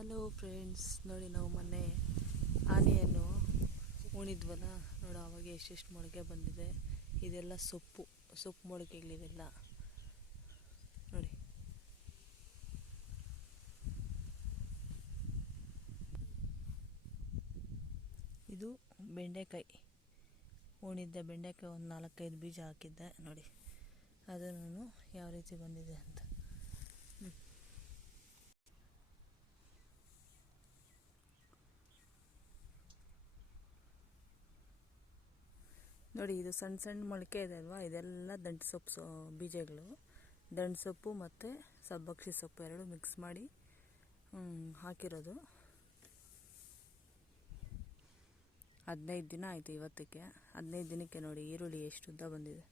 Hello friends, ನೋಡಿ ನಾವು ಮೊನ್ನೆ ಆನೆಯನ್ನು ಉಣಿದ್ವಲ್ಲ, ನೋಡಿ ಆವಾಗ ಎಷ್ಟೆಷ್ಟು ಮೊಳಕೆ ಬಂದಿದೆ. ಇದೆಲ್ಲ ಸೊಪ್ಪು ಮೊಳಕೆಗಳಿವೆಲ್ಲ ನೋಡಿ. ಇದು ಬೆಂಡೆಕಾಯಿ, ಉಣಿದ್ದ ಬೆಂಡೆಕಾಯಿ ಒಂದು 4-5 ಬೀಜ ಹಾಕಿದ್ದೆ ನೋಡಿ. ಅದನ್ನು ಯಾವ ರೀತಿ ಬಂದಿದೆ ಅಂತ ನೋಡಿ. ಇದು ಸಣ್ಣ ಸಣ್ಣ ಮೊಳಕೆ ಇದೆ ಅಲ್ವಾ, ಇದೆಲ್ಲ ದಂಟು ಸೊಪ್ಪು ಬೀಜಗಳು. ದಂಟು ಸೊಪ್ಪು ಮತ್ತು ಸಬ್ಬಕ್ಕಿ ಸೊಪ್ಪು ಎರಡು ಮಿಕ್ಸ್ ಮಾಡಿ ಹಾಕಿರೋದು. 15 ದಿನ ಆಯಿತು ಇವತ್ತಕ್ಕೆ. 15 ದಿನಕ್ಕೆ ನೋಡಿ ಈರುಳ್ಳಿ ಎಷ್ಟು ಉದ್ದ ಬಂದಿದೆ.